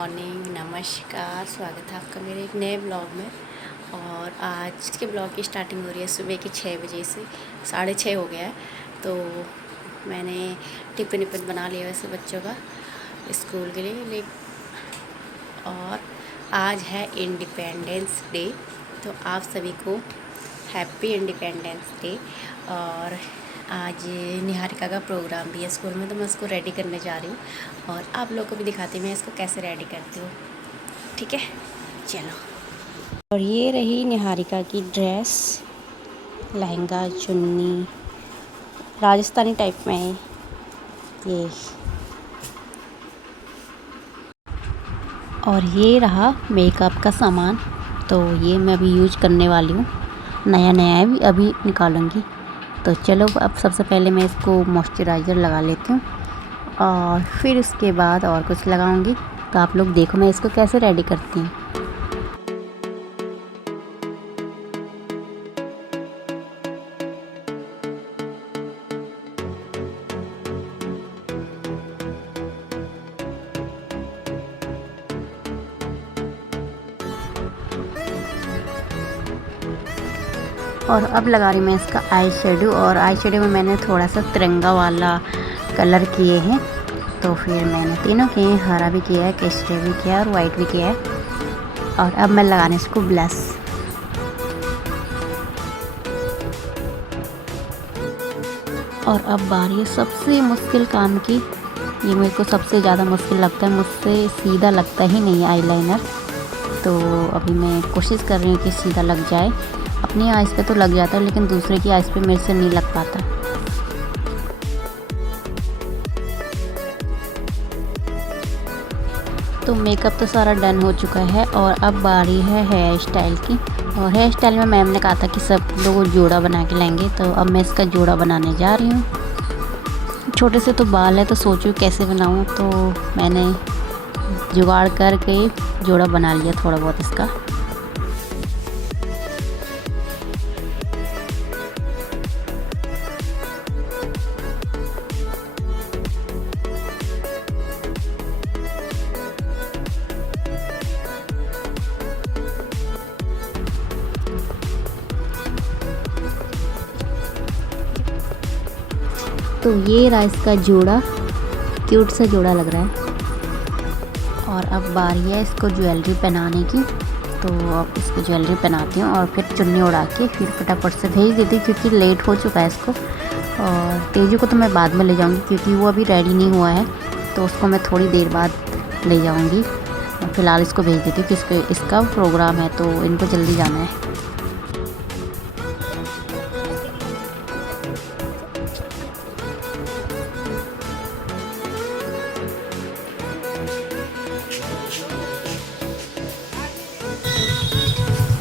Morning, नमस्कार। स्वागत है आपका मेरे एक नए ब्लॉग में। और आज के ब्लॉग की स्टार्टिंग हो रही है सुबह के 6 बजे से। 6:30 हो गया है। तो मैंने टिफ़िन विफ़िन बना लिया वैसे बच्चों का स्कूल के लिए। और आज है इंडिपेंडेंस डे, तो आप सभी को हैप्पी इंडिपेंडेंस डे। और आज निहारिका का प्रोग्राम भी है स्कूल में, तो मैं उसको रेडी करने जा रही हूँ और आप लोगों को भी दिखाती हूँ मैं इसको कैसे रेडी करती हूँ। ठीक है, चलो। और ये रही निहारिका की ड्रेस, लहंगा चुन्नी राजस्थानी टाइप में है ये। और ये रहा मेकअप का सामान, तो ये मैं अभी यूज करने वाली हूँ। नया नया है, अभी निकालूंगी। तो चलो, अब सबसे पहले मैं इसको मॉइस्चराइज़र लगा लेती हूँ और फिर उसके बाद और कुछ लगाऊंगी। तो आप लोग देखो मैं इसको कैसे रेडी करती हूँ। और अब लगा रही मैं इसका आई शेडो, और आई शेडो में मैंने थोड़ा सा तिरंगा वाला कलर किए हैं। तो फिर मैंने तीनों किए हैं, हरा भी किया है, केसरी भी किया है और वाइट भी किया है। और अब मैं लगाने इसको ब्लश। और अब बारी है सबसे मुश्किल काम की। ये मेरे को सबसे ज़्यादा मुश्किल लगता है, मुझसे सीधा लगता ही नहीं है आईलाइनर। तो अभी मैं कोशिश कर रही हूँ कि सीधा लग जाए। अपनी आइज़ पे तो लग जाता है, लेकिन दूसरे की आइज़ पे मेरे से नहीं लग पाता। तो मेकअप तो सारा डन हो चुका है और अब बारी है हेयर स्टाइल की। और हेयर स्टाइल में मैम ने कहा था कि सब लोग जोड़ा बना के लाएंगे, तो अब मैं इसका जोड़ा बनाने जा रही हूँ। छोटे से तो बाल है, तो सोचूं कैसे बनाऊँ, तो मैंने जुगाड़ करके जोड़ा बना लिया थोड़ा बहुत इसका। तो ये रहा इसका जोड़ा, क्यूट सा जोड़ा लग रहा है। और अब बारी है इसको ज्वेलरी पहनाने की। तो अब इसको ज्वेलरी पहनाती हूँ और फिर चुन्नी उड़ा के फिर फटाफट से भेज देती हूँ, क्योंकि लेट हो चुका है इसको। और तेजू को तो मैं बाद में ले जाऊँगी, क्योंकि वो अभी रेडी नहीं हुआ है, तो उसको मैं थोड़ी देर बाद ले जाऊँगी। और फिलहाल इसको भेज देती हूँ कि इसका प्रोग्राम है, तो इनको जल्दी जाना है।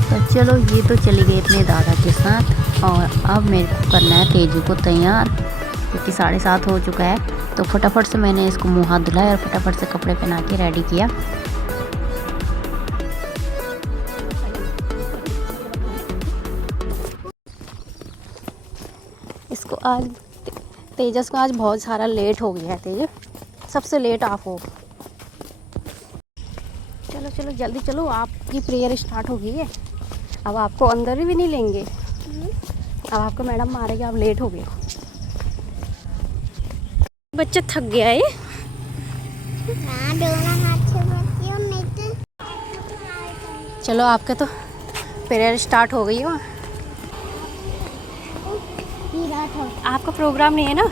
तो चलो, ये तो चली गई अपने दादा के साथ। और अब मेरे को करना है तेजू को तैयार, क्योंकि 7:30 हो चुका है। तो फटाफट से मैंने इसको मुँह हाथ धुलाया और फटाफट से कपड़े पहना के रेडी किया। इसको आज तेजस को आज बहुत सारा लेट हो गया है। तेजस सबसे लेट आप हो। चलो चलो जल्दी चलो, आपकी प्रेयर स्टार्ट हो गई है। अब आपको अंदर भी नहीं लेंगे। अब आपको मैडम मारेगी, आप लेट हो गए। बच्चा थक गया है। चलो, आपके तो प्रेयर स्टार्ट हो गई है। आपका प्रोग्राम नहीं है ना?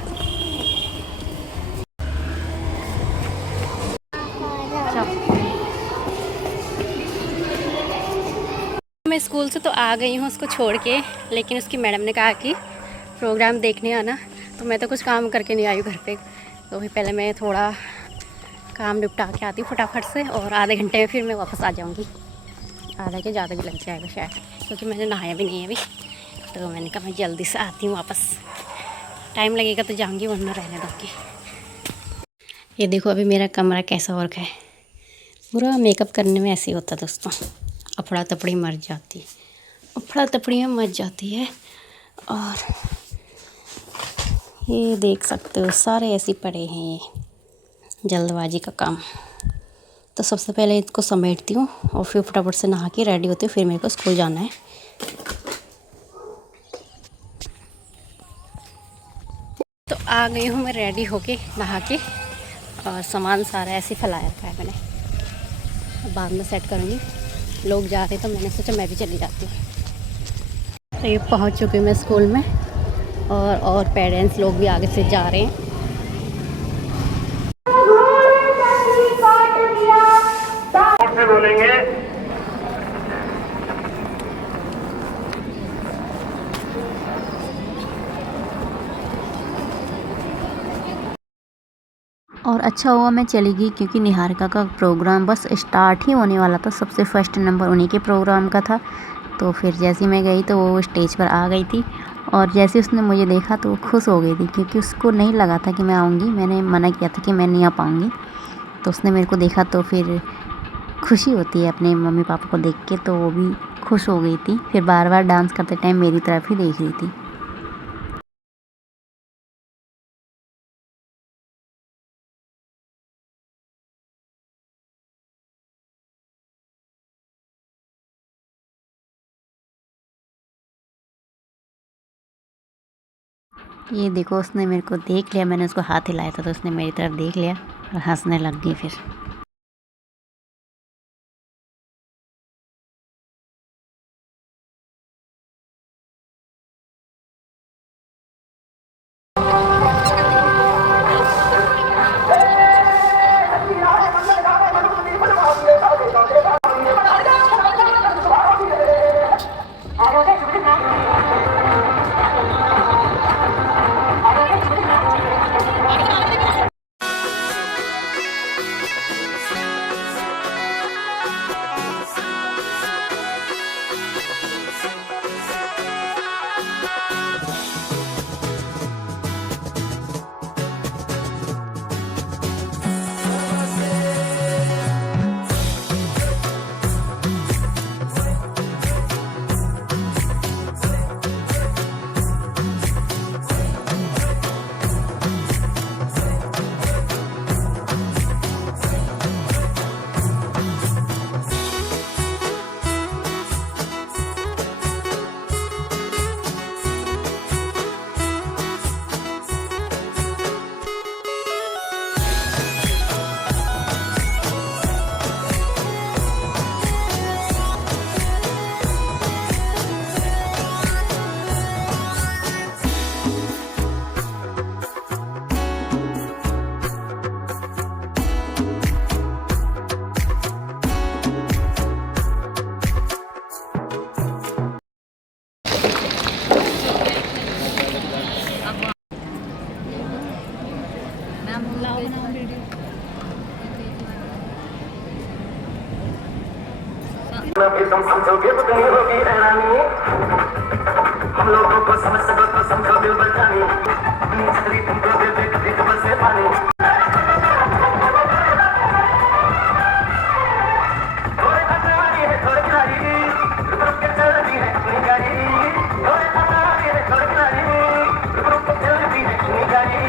मैं स्कूल से तो आ गई हूँ उसको छोड़ के, लेकिन उसकी मैडम ने कहा कि प्रोग्राम देखने आना। तो मैं तो कुछ काम करके नहीं आई हूँ घर पे। तो भी पहले मैं थोड़ा काम निपटा के आती हूँ फटाफट से, और आधे घंटे में फिर मैं वापस आ जाऊँगी। आधा के ज़्यादा भी लग जाएगा शायद, क्योंकि मैंने नहाया भी नहीं है अभी। तो मैंने कहा मैं जल्दी से आती हूँ वापस। टाइम लगेगा तो जाऊँगी, वरना रहने दूँगी। ये देखो अभी मेरा कमरा कैसा हो रखा है। पूरा मेकअप करने में ऐसे ही होता है दोस्तों, अफड़ा तफड़ी मर जाती है, अफड़ा तफड़ी में मच जाती है। और ये देख सकते हो सारे ऐसे पड़े हैं, ये जल्दबाजी का काम। तो सबसे पहले इसको समेटती हूँ और फिर फटाफट से नहा के रेडी होती हूँ, फिर मेरे को स्कूल जाना है। तो आ गई हूँ मैं रेडी होके नहा के, और सामान सारा ऐसे फैलाया रखा है मैंने, बाद में सेट करूँगी। लोग जा रहे तो मैंने सोचा मैं भी चली जाती हूँ। तो ये पहुँच चुकी हूँ मैं स्कूल में, और पेरेंट्स लोग भी आगे से जा रहे हैं। बोलेंगे और अच्छा हुआ मैं चली गई, क्योंकि निहारिका का प्रोग्राम बस स्टार्ट ही होने वाला था। सबसे फर्स्ट नंबर उन्हीं के प्रोग्राम का था। तो फिर जैसे मैं गई तो वो स्टेज पर आ गई थी, और जैसे उसने मुझे देखा तो वो खुश हो गई थी, क्योंकि उसको नहीं लगा था कि मैं आऊँगी। मैंने मना किया था कि मैं नहीं आ पाऊँगी, तो उसने मेरे को देखा तो फिर खुशी होती है अपने मम्मी पापा को देख के, तो वो भी खुश हो गई थी। फिर बार बार डांस करते टाइम मेरी तरफ ही देख रही थी। ये देखो, उसने मेरे को देख लिया, मैंने उसको हाथ हिलाया था तो उसने मेरी तरफ देख लिया और हंसने लग गई फिर। भी तुम समझोगे तो नहीं होगी हैरानी, हम लोगों को समझ सको तो समझो दिल बचानी, अपनी छतरी तुमको दे दे कभी तो बरसे पानी। थोड़े खतरानी है थोड़े खिलाड़ी, रुक के चल रही है अपनी गाड़ी। थोड़े खतरानी है थोड़े खिलाड़ी, रुक के चल रही है अपनी गाड़ी।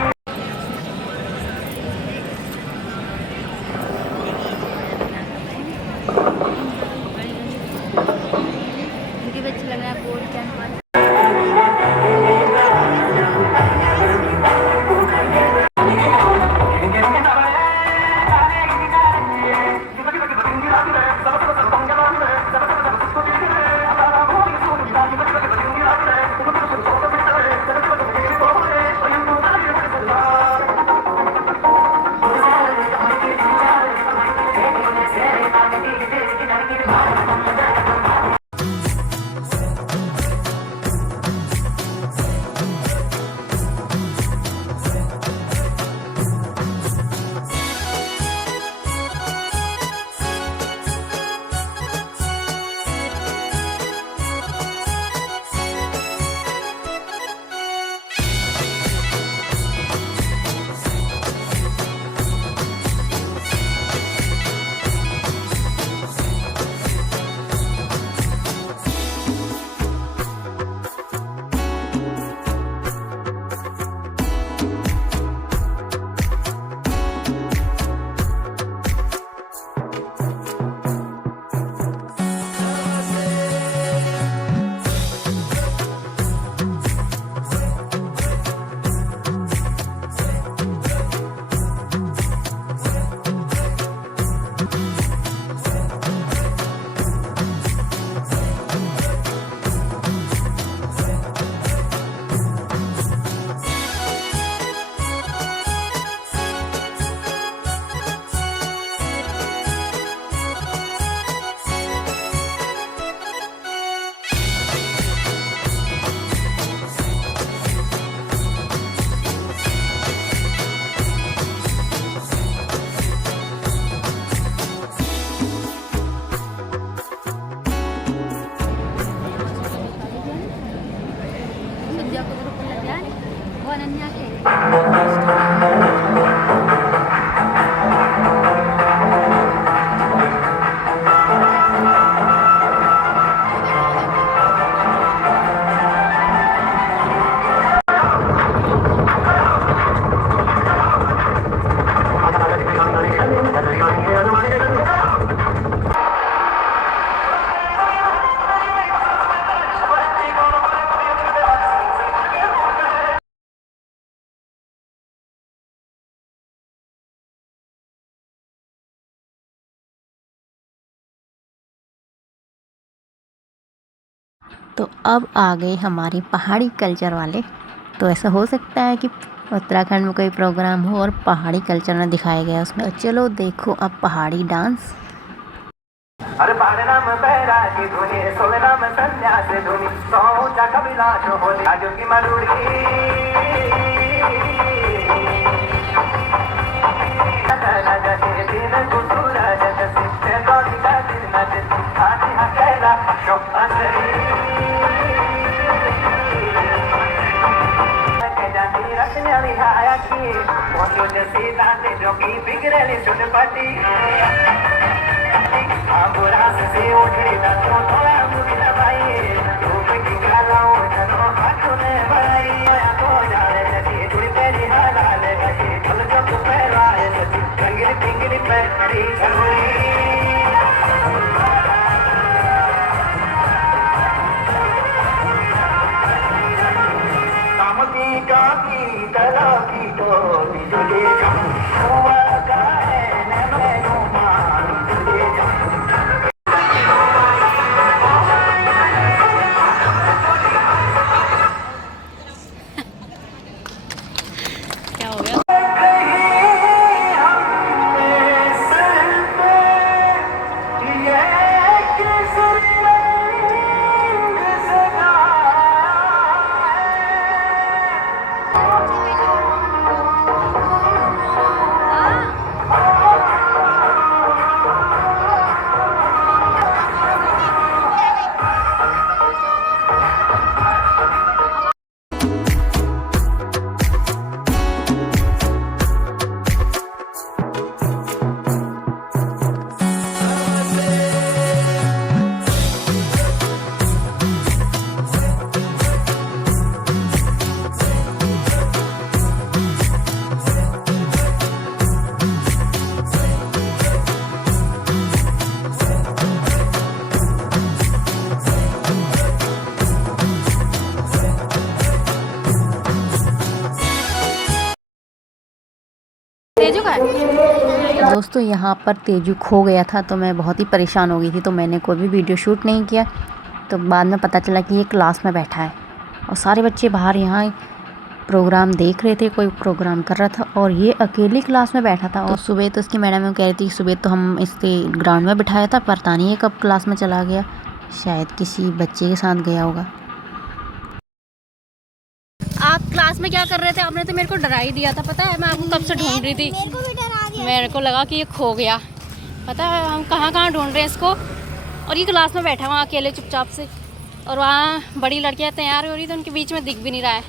तो अब आ गए हमारी पहाड़ी कल्चर वाले। तो ऐसा हो सकता है कि उत्तराखंड में कोई प्रोग्राम हो और पहाड़ी कल्चर ना दिखाया गया उसमें। तो चलो देखो अब पहाड़ी डांस। अरे पाड़ना में बैरा की धुनी, सोलना में संन्यास धुनी, सौचा कबीला जो होली आजू की मरूड़ी। जो की बिगड़ेली सुन पाटी से उठड़ी दा तो थोड़ा मुझे भाई धूप की गालाओ जनो हाथों में भाई आया तो जाने लगी जुड़ी तेरी हालाल लगी चल जो तू पहराए सची रंगीली पिंगली पैरी काम की गाकी तला की तो तुझे जम हुआ का है न मैं मान तुझे जम। क्या हो गया? तेजू का है? दोस्तों यहाँ पर तेजू खो गया था तो मैं बहुत ही परेशान हो गई थी, तो मैंने कोई भी वीडियो शूट नहीं किया। तो बाद में पता चला कि ये क्लास में बैठा है और सारे बच्चे बाहर यहाँ प्रोग्राम देख रहे थे, कोई प्रोग्राम कर रहा था और ये अकेली क्लास में बैठा था। और सुबह तो उसकी मैडम कह रही थी सुबह तो हम इसके ग्राउंड में बिठाया था, पता नहीं है कब क्लास में चला गया, शायद किसी बच्चे के साथ गया होगा। आप क्लास में क्या कर रहे थे? आपने तो मेरे को डरा ही दिया था, पता है। मैं आपको कब से ढूंढ रही थी, मेरे को भी डरा दिया। मेरे को लगा कि ये खो गया। पता है हम कहाँ कहाँ ढूंढ रहे हैं इसको, और ये क्लास में बैठा वहाँ अकेले चुपचाप से। और वहाँ बड़ी लड़कियाँ तैयार हो रही थी, उनके बीच में दिख भी नहीं रहा है।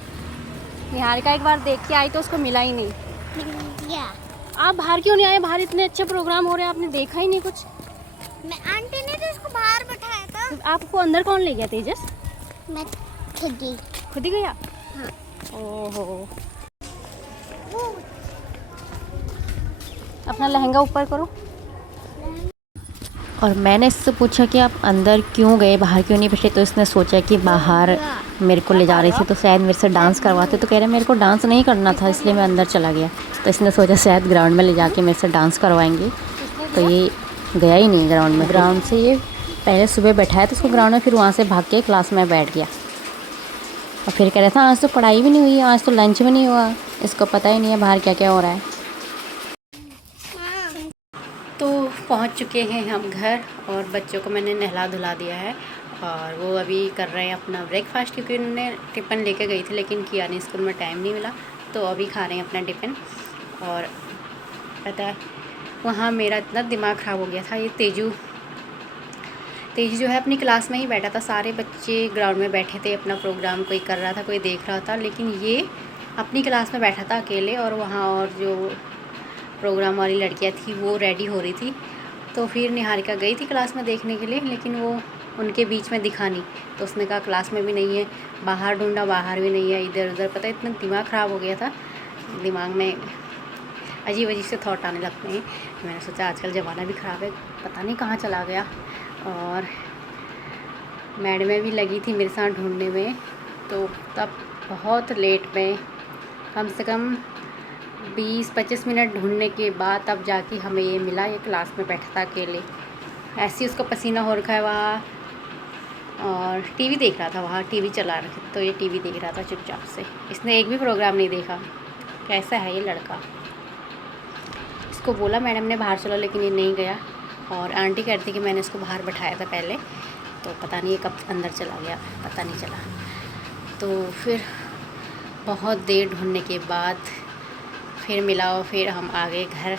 निहारिका एक बार देख के आई तो उसको मिला ही नहीं। आप बाहर क्यों नहीं आए? बाहर इतने अच्छे प्रोग्राम हो रहे हैं, आपने देखा ही नहीं कुछ। मैं आंटी ने तो इसको बाहर बैठाया था। तो आपको अंदर कौन ले गया तेजस? मैं खुद ही। खुद ही गया? हाँ। ओहो। अपना लहंगा ऊपर करो। और मैंने इससे पूछा कि आप अंदर क्यों गए, बाहर क्यों नहीं बैठे? तो इसने सोचा कि बाहर मेरे को ले जा रही थी तो शायद मेरे से डांस करवाते, तो कह रहे मेरे को डांस नहीं करना था इसलिए मैं अंदर चला गया। तो इसने सोचा शायद ग्राउंड में ले जाके मेरे से डांस करवाएंगे, तो ये गया ही नहीं ग्राउंड में। ग्राउंड से ये पहले सुबह बैठाया था उसको ग्राउंड में, फिर वहाँ से भाग के क्लास में बैठ गया। और फिर कह रहा था आज तो पढ़ाई भी नहीं हुई, आज तो लंच भी नहीं हुआ, इसको पता ही नहीं है बाहर क्या क्या हो रहा है। तो पहुंच चुके हैं हम घर और बच्चों को मैंने नहला धुला दिया है और वो अभी कर रहे हैं अपना ब्रेकफास्ट, क्योंकि उन्होंने टिफ़िन लेके गई थी लेकिन किया नहीं, स्कूल में टाइम नहीं मिला, तो अभी खा रहे हैं अपना टिफ़िन। और पता है वहाँ मेरा इतना दिमाग ख़राब हो गया था। ये तेजू जो है अपनी क्लास में ही बैठा था, सारे बच्चे ग्राउंड में बैठे थे, अपना प्रोग्राम कोई कर रहा था, कोई देख रहा था, लेकिन ये अपनी क्लास में बैठा था अकेले। और वहाँ और जो प्रोग्राम वाली लड़कियाँ थी वो रेडी हो रही थी, तो फिर निहारिका गई थी क्लास में देखने के लिए, लेकिन वो उनके बीच में दिखा नहीं। तो उसने कहा क्लास में भी नहीं है, बाहर ढूंढा बाहर भी नहीं है, इधर उधर। पता है इतना दिमाग ख़राब हो गया था, दिमाग में अजीब अजीब से थॉट आने लगते हैं। मैंने सोचा आजकल ज़माना भी ख़राब है, पता नहीं कहाँ चला गया। और मैडमें भी लगी थी मेरे साथ ढूंढने में, तो तब बहुत लेट में कम से कम 20-25 मिनट ढूंढने के बाद तब जाके हमें ये मिला। ये क्लास में बैठा था अकेले, ऐसे ही उसको पसीना हो रखा है, वहाँ और टीवी देख रहा था, वहाँ टीवी चला रखे तो ये टीवी देख रहा था चुपचाप से। इसने एक भी प्रोग्राम नहीं देखा। कैसा है ये लड़का। इसको बोला मैडम ने बाहर चलो, लेकिन ये नहीं गया। और आंटी कहती कि मैंने इसको बाहर बैठाया था पहले, तो पता नहीं ये कब अंदर चला गया, पता नहीं चला। तो फिर बहुत देर ढूंढने के बाद फिर मिला और फिर हम आ गए घर।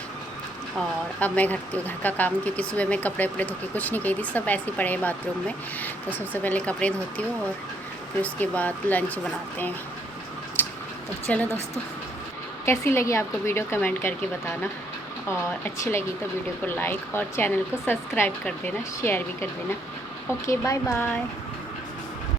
और अब मैं करती हूँ घर का काम, क्योंकि सुबह मैं कपड़े वपड़े धो के कुछ नहीं गई थी, सब ऐसे ही पड़े हैं बाथरूम में। तो सबसे पहले कपड़े धोती हूँ और फिर उसके बाद लंच बनाते हैं। तो चलो दोस्तों, कैसी लगी आपको वीडियो कमेंट करके बताना, और अच्छी लगी तो वीडियो को लाइक और चैनल को सब्सक्राइब कर देना, शेयर भी कर देना। Okay, bye bye.